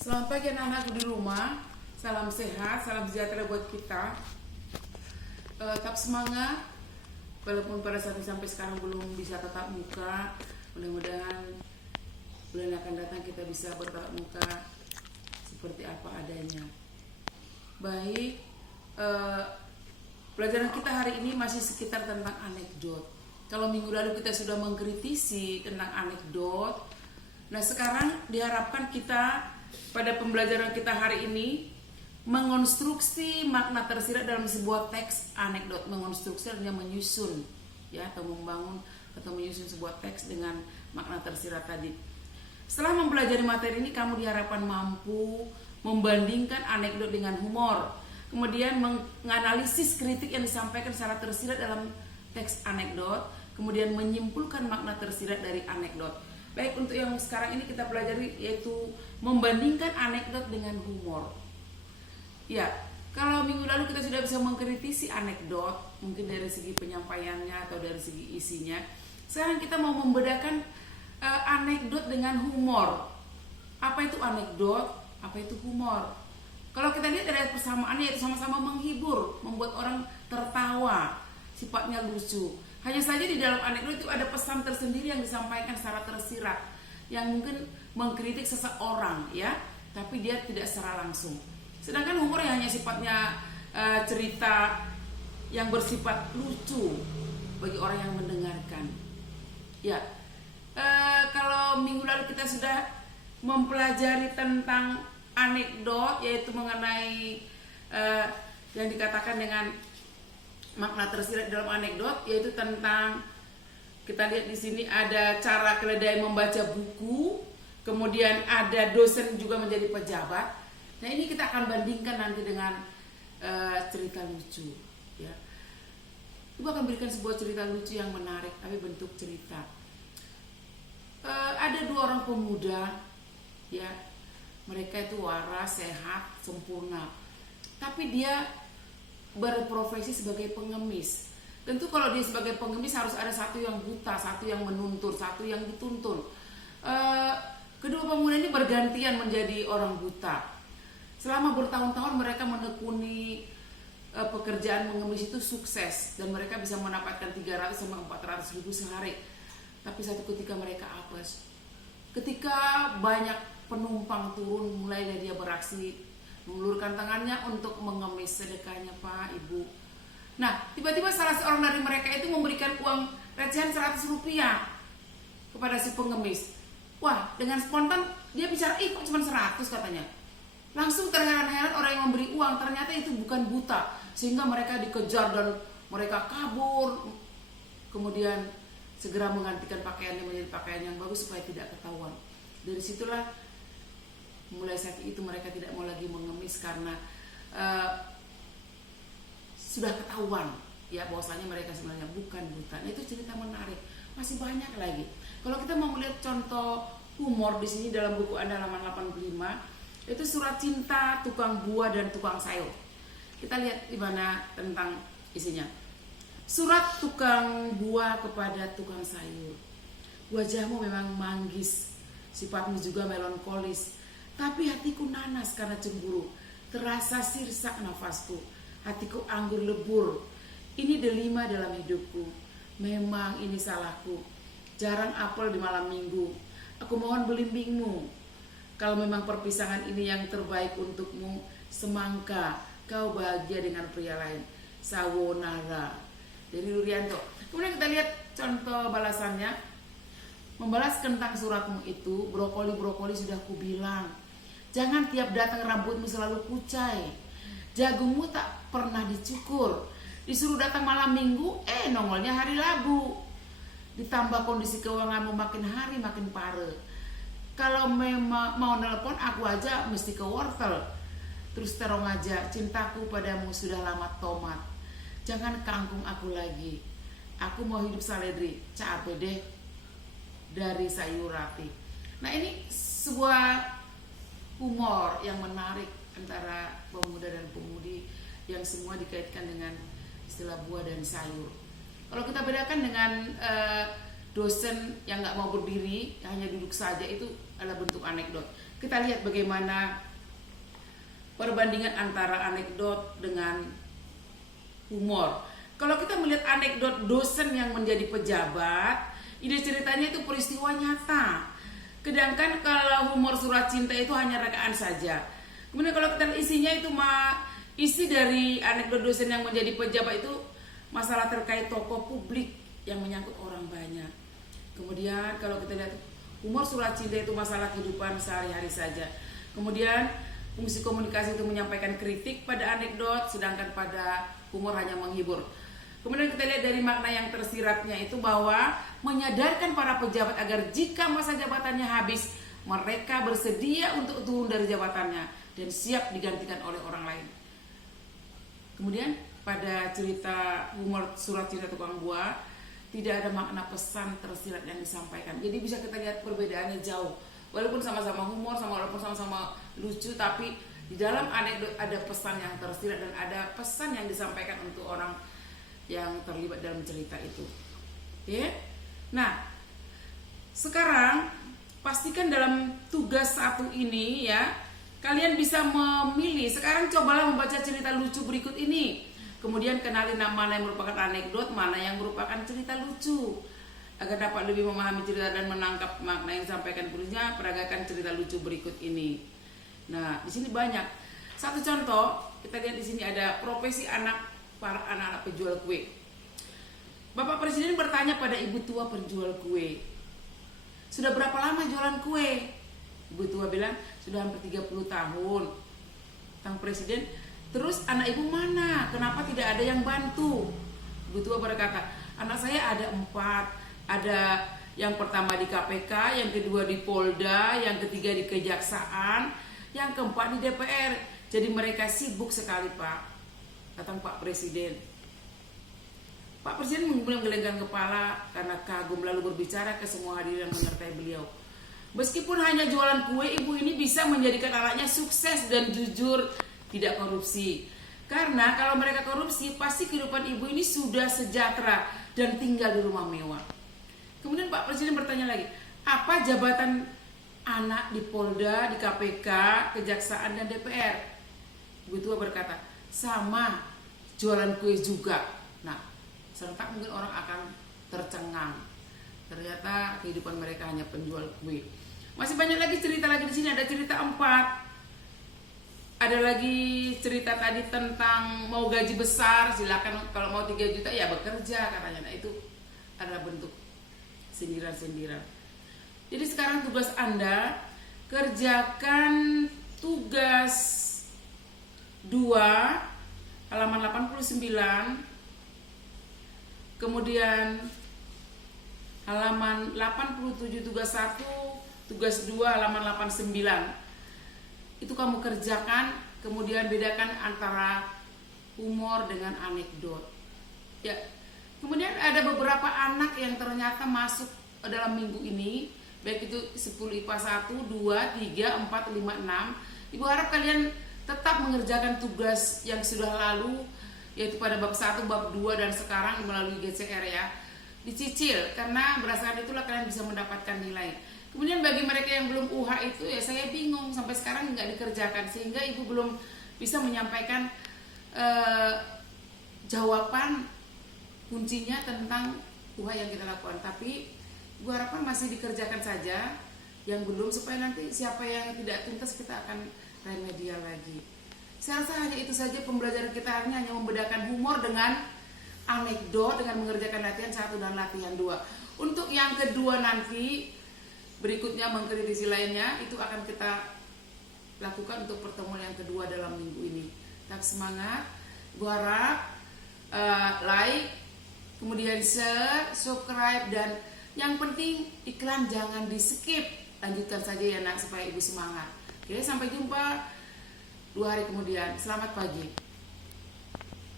Selamat pagi anak-anakku di rumah. Salam sehat, salam sejahtera buat kita. Tetap semangat. Walaupun pada saat ini sampai sekarang belum bisa tatap muka, mudah-mudahan bulan akan datang kita bisa bertatap muka seperti apa adanya. Baik, pelajaran kita hari ini masih sekitar tentang anekdot. Kalau minggu lalu kita sudah mengkritisi tentang anekdot, nah sekarang diharapkan kita pada pembelajaran kita hari ini mengonstruksi makna tersirat dalam sebuah teks anekdot. Mengonstruksi artinya menyusun, ya, atau membangun atau menyusun sebuah teks dengan makna tersirat tadi. Setelah mempelajari materi ini, kamu diharapkan mampu membandingkan anekdot dengan humor, kemudian menganalisis kritik yang disampaikan secara tersirat dalam teks anekdot, kemudian menyimpulkan makna tersirat dari anekdot. Baik, untuk yang sekarang ini kita pelajari yaitu membandingkan anekdot dengan humor. Ya, kalau minggu lalu kita sudah bisa mengkritisi anekdot, mungkin dari segi penyampaiannya atau dari segi isinya. Sekarang kita mau membedakan anekdot dengan humor. Apa itu anekdot? Apa itu humor? Kalau kita lihat ada persamaannya, yaitu sama-sama menghibur, membuat orang tertawa, sifatnya lucu. Hanya saja di dalam anekdot itu ada pesan tersendiri yang disampaikan secara tersirat, yang mungkin mengkritik seseorang, ya, tapi dia tidak secara langsung. Sedangkan humor yang hanya sifatnya cerita yang bersifat lucu bagi orang yang mendengarkan. Ya, kalau minggu lalu kita sudah mempelajari tentang anekdot, yaitu mengenai yang dikatakan dengan makna tersirat dalam anekdot, yaitu tentang, kita lihat di sini ada cara keledai membaca buku, kemudian ada dosen juga menjadi pejabat. Nah, ini kita akan bandingkan nanti dengan cerita lucu, ya. Ibu akan berikan sebuah cerita lucu yang menarik, tapi bentuk cerita. Ada dua orang pemuda, ya, mereka itu waras, sehat, sempurna, tapi dia berprofesi sebagai pengemis. Tentu kalau dia sebagai pengemis harus ada satu yang buta, satu yang menuntun, satu yang dituntun. Kedua pemuda ini bergantian menjadi orang buta. Selama bertahun-tahun mereka menekuni pekerjaan mengemis itu sukses, dan mereka bisa mendapatkan 300 sampai 400 ribu sehari. Tapi satu ketika mereka apes. Ketika banyak penumpang turun, mulailah dia beraksi mengulurkan tangannya untuk mengemis sedekahnya, Pak, Ibu. Nah, tiba-tiba salah seorang dari mereka itu memberikan uang recehan 100 rupiah kepada si pengemis. Wah, dengan spontan dia bicara, kok cuma 100 katanya. Langsung terheran-heran orang yang memberi uang, ternyata itu bukan buta, sehingga mereka dikejar dan mereka kabur. Kemudian segera menggantikan pakaiannya menjadi pakaian yang bagus supaya tidak ketahuan. Dari situlah mulai saat itu mereka tidak mau lagi mengemis karena sudah ketahuan, ya, bahwasanya mereka sebenarnya bukan buta. Nah, itu cerita menarik. Masih banyak lagi. Kalau kita mau melihat contoh humor di sini dalam buku Anda halaman 85, itu surat cinta tukang buah dan tukang sayur. Kita lihat di mana tentang isinya. Surat tukang buah kepada tukang sayur. Wajahmu memang manggis, sifatmu juga melankolis, tapi hatiku nanas karena cemburu. Terasa sirsak nafasku, hatiku anggur lebur. Ini delima dalam hidupku. Memang ini salahku. Jarang apel di malam minggu. Aku mohon belimbingmu. Kalau memang perpisahan ini yang terbaik untukmu, semangka kau bahagia dengan pria lain. Sawonara. Dari Durianto. Kemudian kita lihat contoh balasannya. Membalas tentang suratmu itu, brokoli sudah kubilang. Jangan tiap datang rambutmu selalu kucai. Jagungmu tak pernah dicukur. Disuruh datang malam minggu, nongolnya hari Rabu. Ditambah kondisi keuanganmu makin hari makin parah. Kalau memang mau nelpon aku aja mesti ke wortel. Terus terong aja, cintaku padamu sudah lama tomat. Jangan kangkung aku lagi. Aku mau hidup saledri, capek deh. Dari sayur rati. Nah, ini sebuah humor yang menarik antara pemuda dan pemudi yang semua dikaitkan dengan istilah buah dan sayur. Kalau kita bedakan dengan dosen yang nggak mau berdiri, hanya duduk saja, itu adalah bentuk anekdot. kita lihat bagaimana perbandingan antara anekdot dengan humor. Kalau kita melihat anekdot dosen yang menjadi pejabat, ide ceritanya itu peristiwa nyata. Sedangkan kalau humor surat cinta itu hanya rekaan saja. Kemudian kalau kita lihat isinya itu isi dari anekdot dosen yang menjadi pejabat itu masalah terkait tokoh publik yang menyangkut orang banyak. Kemudian kalau kita lihat humor surat cinta itu masalah kehidupan sehari-hari saja. Kemudian fungsi komunikasi itu menyampaikan kritik pada anekdot, sedangkan pada humor hanya menghibur. Kemudian kita lihat dari makna yang tersiratnya itu bahwa menyadarkan para pejabat agar jika masa jabatannya habis, mereka bersedia untuk turun dari jabatannya dan siap digantikan oleh orang lain. Kemudian pada cerita humor surat cinta tukang buah tidak ada makna pesan tersirat yang disampaikan. Jadi bisa kita lihat perbedaannya jauh. Walaupun sama-sama humor, walaupun sama-sama lucu, tapi di dalam anekdot ada pesan yang tersirat dan ada pesan yang disampaikan untuk orang yang terlibat dalam cerita itu. Oke? Nah, sekarang pastikan dalam tugas satu ini ya, kalian bisa memilih. Sekarang cobalah membaca cerita lucu berikut ini. Kemudian kenali mana yang merupakan anekdot, mana yang merupakan cerita lucu. Agar dapat lebih memahami cerita dan menangkap makna yang disampaikan penulisnya, peragakan cerita lucu berikut ini. Nah, di sini banyak. Satu contoh, kita lihat di sini ada profesi para anak-anak penjual kue. Bapak Presiden bertanya pada ibu tua penjual kue, sudah berapa lama jualan kue? Ibu tua bilang, sudah hampir 30 tahun. Sang Presiden, terus anak ibu mana? Kenapa tidak ada yang bantu? Ibu tua berkata, anak saya ada 4. Ada yang pertama di KPK, yang kedua di Polda, yang ketiga di Kejaksaan, yang keempat di DPR. Jadi mereka sibuk sekali, Pak. Kata Pak Presiden. Pak Presiden menggelengkan kepala karena kagum, lalu berbicara ke semua hadirin yang menyertai beliau. Meskipun hanya jualan kue, ibu ini bisa menjadikan anaknya sukses dan jujur, tidak korupsi. Karena kalau mereka korupsi, pasti kehidupan ibu ini sudah sejahtera dan tinggal di rumah mewah. Kemudian Pak Presiden bertanya lagi, apa jabatan anak di Polda, di KPK, Kejaksaan, dan DPR? Ibu tua berkata, sama, jualan kue juga. Nah, serentak mungkin orang akan tercengang. Ternyata kehidupan mereka hanya penjual kue. Masih banyak lagi cerita lagi di sini. Ada cerita 4. Ada lagi cerita tadi tentang mau gaji besar, silakan kalau mau 3 juta ya bekerja katanya. Nah, itu adalah bentuk sindiran-sindiran. Jadi sekarang tugas Anda, kerjakan tugas 2 halaman 89, kemudian halaman 87 tugas 1, tugas 2 halaman 89. Itu kamu kerjakan, kemudian bedakan antara humor dengan anekdot. Ya. Kemudian ada beberapa anak yang ternyata masuk dalam minggu ini, baik itu 10 IPA 1, 2, 3, 4, 5, 6. Ibu harap kalian tetap mengerjakan tugas yang sudah lalu, yaitu pada bab 1, bab 2, dan sekarang melalui GCR ya. Dicicil, karena berdasarkan itulah kalian bisa mendapatkan nilai. Kemudian bagi mereka yang belum UH itu ya saya bingung, sampai sekarang nggak dikerjakan, sehingga ibu belum bisa menyampaikan jawaban kuncinya tentang UH yang kita lakukan. Tapi gue harapkan masih dikerjakan saja yang belum, supaya nanti siapa yang tidak tuntas kita akan remedial lagi. Saya rasa hanya itu saja pembelajaran kita hari ini, hanya membedakan humor dengan anekdot dengan mengerjakan latihan 1 dan latihan 2. Untuk yang kedua nanti berikutnya mengkritisi lainnya, itu akan kita lakukan untuk pertemuan yang kedua dalam minggu ini. Tetap semangat. Gue harap like, kemudian share, subscribe, dan yang penting iklan jangan di skip. Lanjutkan saja ya nak, supaya ibu semangat. Oke, sampai jumpa 2 hari kemudian. Selamat pagi.